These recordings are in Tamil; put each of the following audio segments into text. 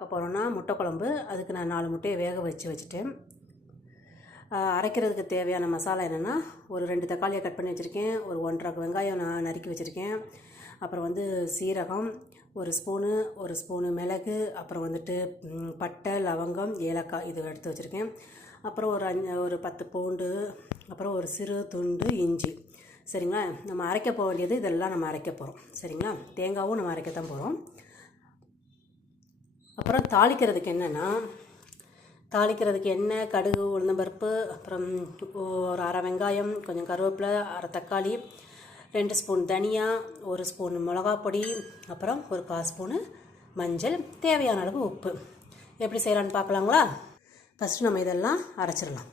பார்க்க போகிறோன்னா முட்டை குழம்பு. அதுக்கு நான் 4 முட்டையை வேக வச்சுட்டேன். அரைக்கிறதுக்கு தேவையான மசாலா என்னென்னா, ஒரு 2 தக்காளியை கட் பண்ணி வச்சுருக்கேன், ஒரு 1.5 வெங்காயம் நான் நறுக்கி வச்சுருக்கேன், அப்புறம் வந்து சீரகம் 1 ஸ்பூனு மிளகு, அப்புறம் வந்துட்டு பட்டை, லவங்கம், ஏலக்காய் இது எடுத்து வச்சுருக்கேன். அப்புறம் ஒரு 10 பூண்டு, அப்புறம் ஒரு சிறு துண்டு இஞ்சி. சரிங்களா? நம்ம அரைக்க போக வேண்டியது இதெல்லாம் நம்ம அரைக்க போகிறோம். சரிங்களா? தேங்காவும் நம்ம அரைக்கத்தான் போகிறோம். அப்புறம் தாளிக்கிறதுக்கு என்னென்னா, எண்ணெய், கடுகு, உளுந்தம்பருப்பு, அப்புறம் ஒரு அரை வெங்காயம், கொஞ்சம் கருவேப்பிலை, அரை தக்காளி, 2 ஸ்பூன் தனியா, 1 ஸ்பூன் மிளகாப்பொடி, அப்புறம் ஒரு 1/4 ஸ்பூனு மஞ்சள், தேவையான அளவு உப்பு. எப்படி செய்யலான்னு பார்க்கலாங்களா? ஃபஸ்ட்டு நம்ம இதெல்லாம் அரைச்சிடலாம்.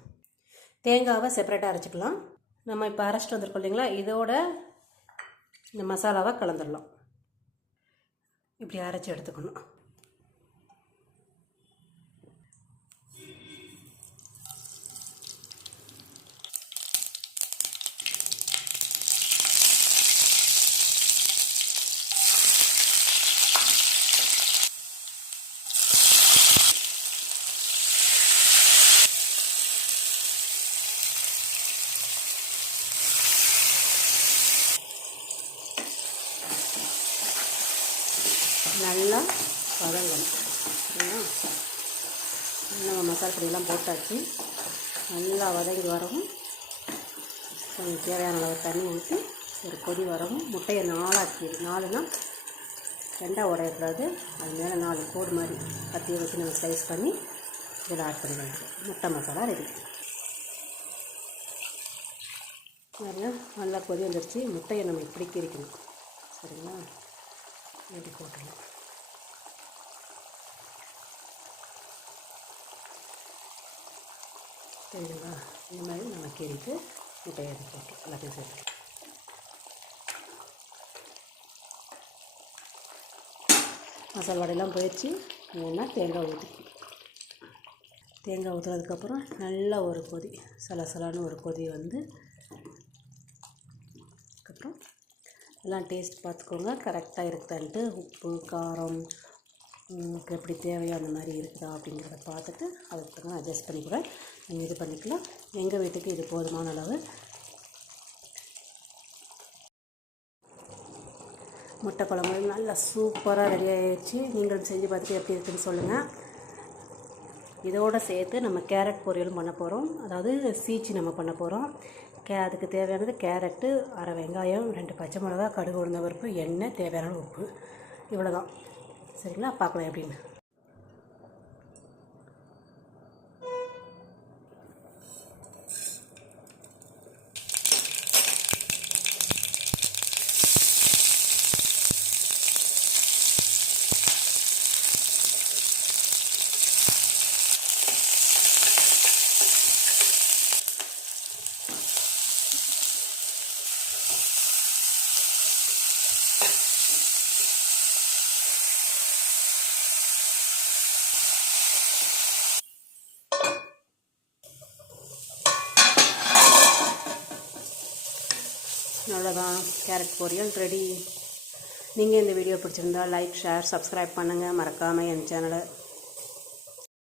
தேங்காவை செப்பரேட்டாக அரைச்சிக்கலாம். நம்ம இப்போ அரைச்சிட்டு வந்துருக்கோம் இல்லைங்களா, இதோட இந்த மசாலாவை கலந்துடலாம். இப்படி அரைச்சி எடுத்துக்கணும். நல்லா வதங்கணும். நம்ம மசாலா பொடியெல்லாம் போட்டாச்சு. நல்லா வதங்கி வரவும் கொஞ்சம் தேவையான அளவு தண்ணி ஊற்றி ஒரு கொதி வரவும் முட்டையை 4னா 2 உடையக்கூடாது. அது மேலே 4 கோடு மாதிரி கத்தியை வச்சு நம்ம ஸ்லைஸ் பண்ணி இதில் ஆட் பண்ணி வேண்டியது. முட்டை மசாலா ரெடி. நல்லா கொதி வந்துடுச்சு. முட்டையை நம்ம இப்படி கிரிக்கணும். சரிங்களா? இப்படி போட்டுடலாம். சரிங்களா? இந்த மாதிரி நம்ம கீறிட்டு முட்டையை எடுத்து போட்டு எல்லாத்தையும் சேர்த்து மசாலா வடையெல்லாம் போயிடுச்சு. இல்லைன்னா தேங்காய் ஊற்றுனதுக்கப்புறம் நல்லா ஒரு கொதி, சலசலான்னு ஒரு கொதி வந்து அதுக்கப்புறம் எல்லாம் டேஸ்ட் பார்த்துக்கோங்க, கரெக்டாக இருக்குதான்ட்டு. உப்பு, காரம் எப்படி தேவையோ அந்த மாதிரி இருக்குதா அப்படிங்கிறத பார்த்துட்டு அதுக்கு அட்ஜஸ்ட் பண்ணி கூட நீங்கள் இது பண்ணிக்கலாம். எங்கள் வீட்டுக்கு இது போதுமான அளவு. முட்டை குழம்பு நல்லா சூப்பராக ரெடி ஆகிடுச்சு. நீங்களும் செஞ்சு பார்த்துட்டு எப்படி இருக்குதுன்னு சொல்லுங்கள். இதோடு சேர்த்து நம்ம கேரட் பொரியலும் பண்ண போகிறோம். அதாவது சீச்சி நம்ம பண்ண போகிறோம். அதுக்கு தேவையானது கேரட்டு, அரை வெங்காயம், 2 பச்சை மிளகா, கடுகு, உளுந்தம்பருப்பு, எண்ணெய், தேவையான உப்பு. இவ்வளோ தான். சரிங்களா? பார்க்கலாம் எப்படின்னு. அவ்வளோதான், கேரட் பொரியல் ரெடி. நீங்கள் இந்த வீடியோ பிடிச்சிருந்தா லைக், ஷேர், சப்ஸ்கிரைப் பண்ணுங்கள். மறக்காமல் என் சேனலை